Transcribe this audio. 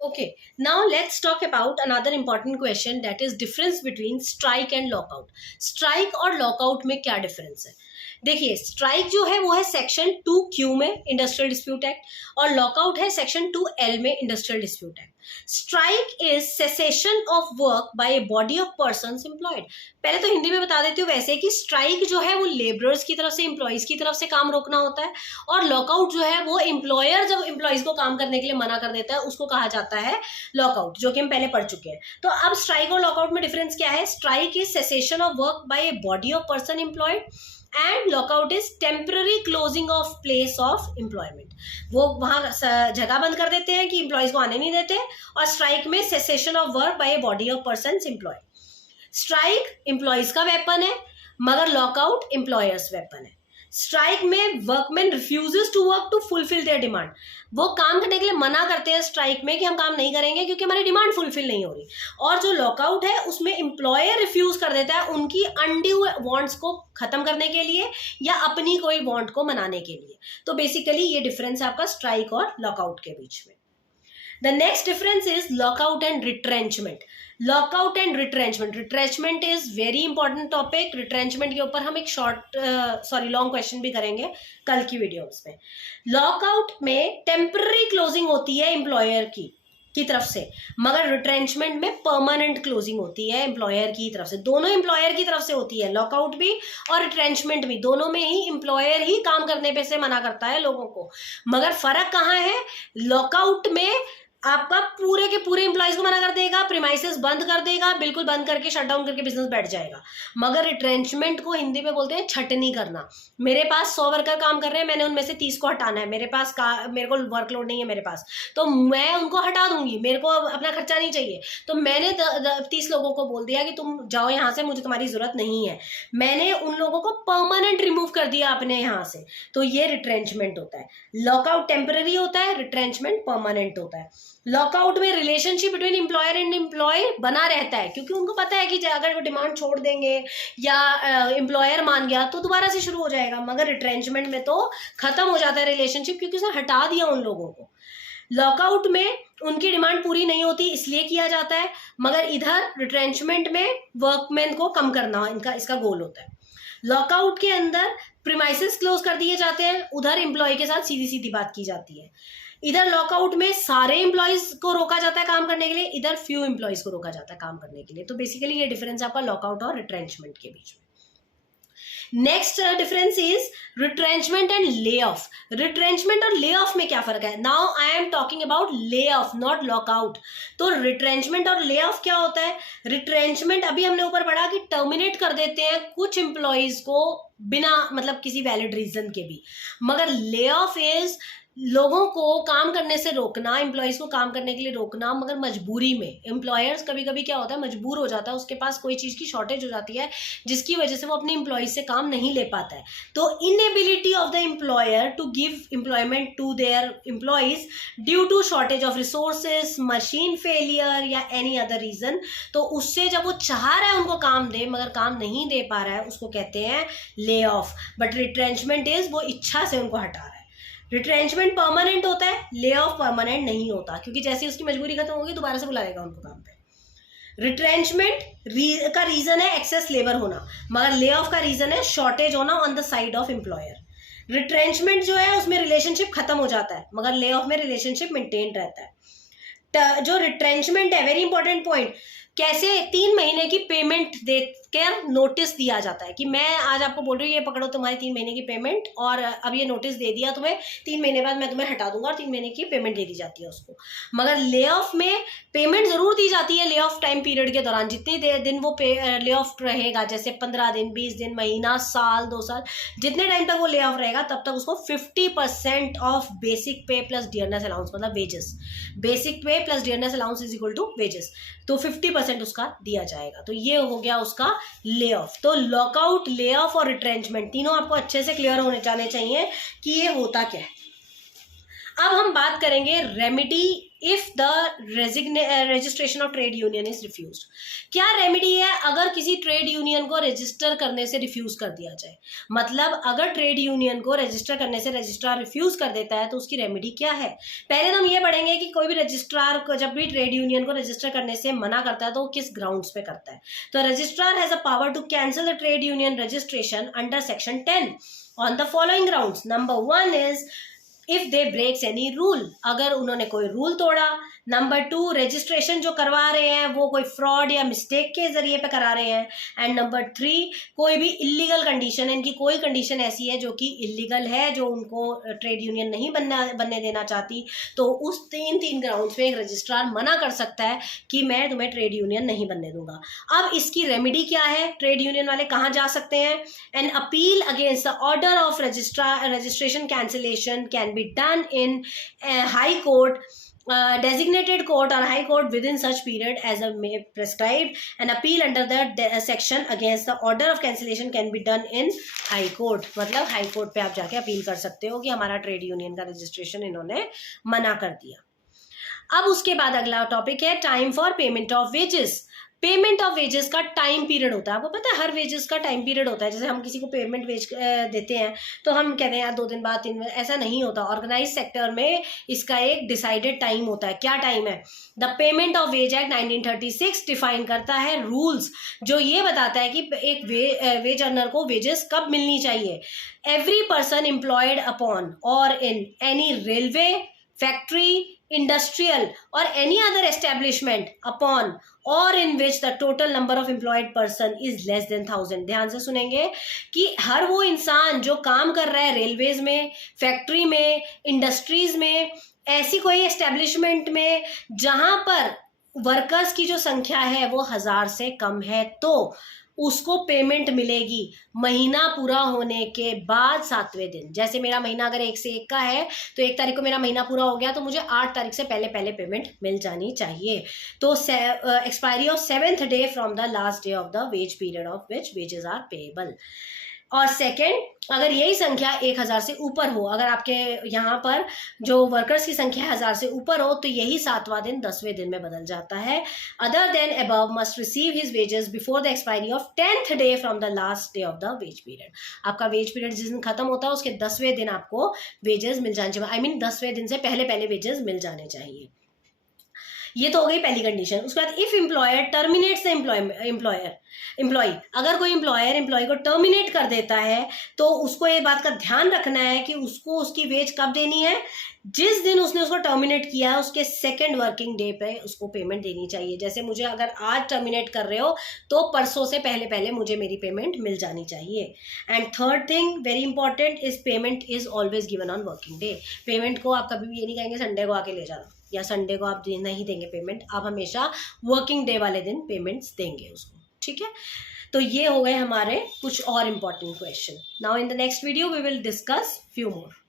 Okay, now let's talk about another important question, that is difference between strike and lockout. Strike और lockout में क्या difference है? देखिए, strike जो है वो है सेक्शन 2Q में इंडस्ट्रियल डिस्प्यूट एक्ट और लॉकआउट है सेक्शन 2L में industrial dispute act. Strike is cessation of work by a body of persons employed. पहले तो हिंदी में बता देती हूँ वैसे कि स्ट्राइक जो है वो लेबरर्स की तरफ से, एम्प्लॉयज की तरफ से काम रोकना होता है, और लॉकआउट जो है वो एम्प्लॉयर जब एम्प्लॉयज को काम करने के लिए मना कर देता है उसको कहा जाता है लॉकआउट, जो कि हम पहले पढ़ चुके हैं. तो अब स्ट्राइक और लॉकआउट में डिफरेंस क्या है? Strike is cessation of work by a body of person employed and lockout is temporary closing of place of employment. वो वहां जगह बंद कर देते हैं कि एम्प्लॉयज को आने नहीं देते, और स्ट्राइक में cessation of work by a body of person employed. Strike employees का वेपन है मगर लॉकआउट एम्प्लॉयर्स वेपन है. स्ट्राइक में workman refuses to work to fulfil their demand. वो काम करने के लिए मना करते हैं स्ट्राइक में कि हम काम नहीं करेंगे क्योंकि हमारी डिमांड फुलफिल नहीं हो रही. और जो लॉकआउट है उसमें एम्प्लॉयर रिफ्यूज कर देता है उनकी अनड्यू वांट्स को खत्म करने के लिए या अपनी कोई वांट को मनाने के लिए. तो बेसिकली ये डिफरेंस है आपका स्ट्राइक और लॉकआउट के बीच में. The next difference is lockout and retrenchment. Lockout and retrenchment. Retrenchment is very important topic. Retrenchment के ऊपर हम एक लॉन्ग क्वेश्चन भी करेंगे कल की वीडियोस में. लॉकआउट में टेम्पररी क्लोजिंग होती है एम्प्लॉयर की तरफ से, मगर रिट्रेंचमेंट में परमानेंट क्लोजिंग होती है एम्प्लॉयर की तरफ से. दोनों एम्प्लॉयर की तरफ से होती है, लॉकआउट भी और रिट्रेंचमेंट भी. दोनों में ही एम्प्लॉयर ही काम करने पे से मना करता है लोगों को. मगर फर्क कहाँ है? लॉकआउट में आपका पूरे के पूरे एम्प्लॉयज को मना कर देगा, प्रीमाइसेस बंद कर देगा, बिल्कुल बंद करके शट डाउन करके बिजनेस बैठ जाएगा. मगर रिट्रेंचमेंट को हिंदी में बोलते हैं छटनी करना. मेरे पास 100 वर्कर काम कर रहे हैं, मैंने उनमें से 30 को हटाना है. मेरे को वर्कलोड नहीं है मेरे पास, तो मैं उनको हटा दूंगी. मेरे को अपना खर्चा नहीं चाहिए, तो मैंने 30 लोगों को बोल दिया कि तुम जाओ यहाँ से, मुझे तुम्हारी जरूरत नहीं है. मैंने उन लोगों को परमानेंट रिमूव कर दिया अपने यहाँ से. तो ये रिट्रेंचमेंट होता है. लॉकआउट टेम्पररी होता है, रिट्रेंचमेंट परमानेंट होता है. लॉकआउट में relationship between employer and employee बना रहता है क्योंकि उनको पता है कि अगर वो डिमांड छोड़ देंगे या एम्प्लॉयर मान गया तो दोबारा से शुरू हो जाएगा. मगर रिट्रेंचमेंट में तो खत्म हो जाता है रिलेशनशिप क्योंकि उसने हटा दिया उन लोगों को. लॉकआउट में उनकी डिमांड पूरी नहीं होती इसलिए किया जाता है, मगर इधर रिट्रेंचमेंट में वर्कमैन को कम करना इसका गोल होता है. लॉकआउट के अंदर प्रीमाइसेस क्लोज कर दिए जाते हैं, उधर एम्प्लॉय के साथ सीधी सीधी बात की जाती है. इधर लॉकआउट में सारे एम्प्लॉयज को रोका जाता है काम करने के लिए, इधर फ्यू एम्प्लॉयज को रोका जाता है काम करने के लिए. तो बेसिकली ये डिफरेंस आपका लॉकआउट और रिट्रेंचमेंट के बीच में. Next difference is retrenchment and lay off. Retrenchment और ले ऑफ में क्या फर्क है? Now I am talking about lay off, not lockout. तो रिट्रेंचमेंट और ले ऑफ क्या होता है? रिट्रेंचमेंट अभी हमने ऊपर पढ़ा कि टर्मिनेट कर देते हैं कुछ एम्प्लॉयज को बिना मतलब किसी वैलिड रीजन के भी. मगर ले ऑफ इज लोगों को काम करने से रोकना, एम्प्लॉयज को काम करने के लिए रोकना, मगर मजबूरी में. एम्प्लॉयर्स कभी कभी क्या होता है, मजबूर हो जाता है, उसके पास कोई चीज़ की शॉर्टेज हो जाती है जिसकी वजह से वो अपने एम्प्लॉयज से काम नहीं ले पाता है. तो inability of the employer to give employment to their employees due to shortage of resources, machine failure या एनी अदर रीजन. तो उससे जब वो चाह रहा है उनको काम दे मगर काम नहीं दे पा रहा है, उसको कहते हैं lay off. But retrenchment is वो इच्छा से उनको हटा रहा है. रिट्रेंचमेंट परमानेंट होता है, ले ऑफ परमानेंट नहीं होता क्योंकि जैसे उसकी मजबूरी खत्म होगी दोबारा से बुलाएगा उनको काम पे. रिट्रेंचमेंट का रीजन है एक्सेस लेबर होना, मगर ले ऑफ का रीजन है शॉर्टेज होना on the side of employer. Retrenchment जो है उसमें रिलेशनशिप खत्म हो जाता है, मगर ले ऑफ में रिलेशनशिप मेंटेन रहता है. जो रिट्रेंचमेंट है, वेरी इंपॉर्टेंट पॉइंट, कैसे 3 महीने की पेमेंट देकर नोटिस दिया जाता है कि मैं आज आपको बोल रही हूँ ये पकड़ो तुम्हारी 3 महीने की पेमेंट, और अब ये नोटिस दे दिया तुम्हें, 3 महीने बाद मैं तुम्हें हटा दूंगा, और 3 महीने की पेमेंट दे दी जाती है उसको. मगर ले ऑफ में पेमेंट जरूर दी जाती है ले ऑफ टाइम पीरियड के दौरान. जितने दिन वो ले ऑफ रहेगा, जैसे 15 दिन, 20 दिन, महीना, साल, 2 साल, जितने टाइम तक वो ले ऑफ रहेगा तब तक उसको 50% of basic pay plus dearness allowance, मतलब wages. Basic pay plus dearness allowance is equal to wages. तो 50% उसका दिया जाएगा. तो ये हो गया उसका ले ऑफ. तो लॉकआउट, ले ऑफ और रिट्रेंचमेंट तीनों आपको अच्छे से क्लियर होने जाने चाहिए कि ये होता क्या है. अब हम बात करेंगे remedy if the registration of trade union is refused. क्या रेमेडी है अगर किसी ट्रेड यूनियन को रजिस्टर करने से रिफ्यूज कर दिया जाए? मतलब अगर ट्रेड यूनियन को रजिस्टर करने से रजिस्ट्रार रिफ्यूज कर देता है तो उसकी रेमेडी क्या है? पहले तो हम ये पढ़ेंगे कि कोई भी रजिस्ट्रार को जब भी ट्रेड यूनियन को रजिस्टर करने से मना करता है तो वो किस ग्राउंड्स पे करता है। तो registrar has a power to cancel the trade union registration under section 10 on the following grounds. Number 1 is if they breaks any rule, अगर उन्होंने कोई रूल तोड़ा। नंबर 2, रजिस्ट्रेशन जो करवा रहे हैं वो कोई फ्रॉड या मिस्टेक के जरिए पे करा रहे हैं। एंड नंबर 3, कोई भी इलीगल कंडीशन है, इनकी कोई कंडीशन ऐसी है जो कि इलीगल है, जो उनको ट्रेड यूनियन नहीं बनने देना चाहती, तो उस तीन ग्राउंड्स पे एक रजिस्ट्रार मना कर सकता है कि मैं तुम्हें ट्रेड यूनियन नहीं बनने दूंगा। अब इसकी रेमेडी क्या है? ट्रेड यूनियन वाले कहाँ जा सकते हैं? An appeal against the order of registration cancellation can be done in a high court, designated court or high court within such period as may prescribed. An appeal under the section against the order of cancellation can be done in high court. मतलब high court पे आप जाके appeal कर सकते हो कि हमारा trade union का रजिस्ट्रेशन इन्होंने मना कर दिया। अब उसके बाद अगला टॉपिक है time for payment of wages. Payment of wages का टाइम पीरियड होता है, आपको पता है हर वेजेस का टाइम पीरियड होता है। जैसे हम किसी को पेमेंट वेज देते हैं तो हम कहते हैं यार 2 दिन बाद 3 दिन, ऐसा नहीं होता। ऑर्गेनाइज सेक्टर में इसका एक डिसाइडेड टाइम होता है। क्या टाइम है? The payment of wage act 1936 define करता है रूल्स जो ये बताता है कि एक वेज अर्नर को वेजेस कब मिलनी चाहिए। एवरी पर्सन एम्प्लॉयड अपॉन और in any railway, factory, industrial or any other establishment upon or in which the total number of employed person is less than 1000। ध्यान से सुनेंगे कि हर वो इंसान जो काम कर रहा है रेलवेज में, फैक्ट्री में, इंडस्ट्रीज में, ऐसी कोई एस्टेब्लिशमेंट में जहां पर वर्कर्स की जो संख्या है वो 1000 से कम है, तो उसको पेमेंट मिलेगी महीना पूरा होने के बाद 7वें दिन। जैसे मेरा महीना अगर 1 से 1 का है तो 1 तारीख को मेरा महीना पूरा हो गया तो मुझे 8 तारीख से पहले पेमेंट मिल जानी चाहिए। तो expiry of 7th day from the last day of the wage period of which wages are payable. और सेकेंड, अगर यही संख्या 1000 से ऊपर हो, अगर आपके यहाँ पर जो वर्कर्स की संख्या 1000 से ऊपर हो तो यही 7वां दिन 10वें दिन में बदल जाता है। Other than above must receive his wages before the expiry of 10th day from the last day of the wage period. आपका वेज पीरियड जिस दिन खत्म होता है उसके 10वें दिन आपको वेजेस मिल जाने चाहिए। आई मीन 10वें दिन से पहले वेजेस मिल जाने चाहिए। ये तो हो गई पहली कंडीशन। उसके बाद if employer terminates the employee, अगर कोई एम्प्लॉयर एम्प्लॉय को टर्मिनेट कर देता है तो उसको ये बात का ध्यान रखना है कि उसको उसकी वेज कब देनी है? जिस दिन उसने उसको टर्मिनेट किया है उसके 2nd वर्किंग डे पे उसको पेमेंट देनी चाहिए। जैसे मुझे अगर आज टर्मिनेट कर रहे हो तो परसों से पहले मुझे मेरी पेमेंट मिल जानी चाहिए। And third thing very important is payment is always given on working day. Payment को आप कभी भी ये नहीं कहेंगे संडे को आके ले जाना या संडे को आप नहीं देंगे पेमेंट, आप हमेशा वर्किंग डे वाले दिन पेमेंट्स देंगे उसको। ठीक है, तो ये हो गए हमारे कुछ और important question. Now in the next video we will discuss few more.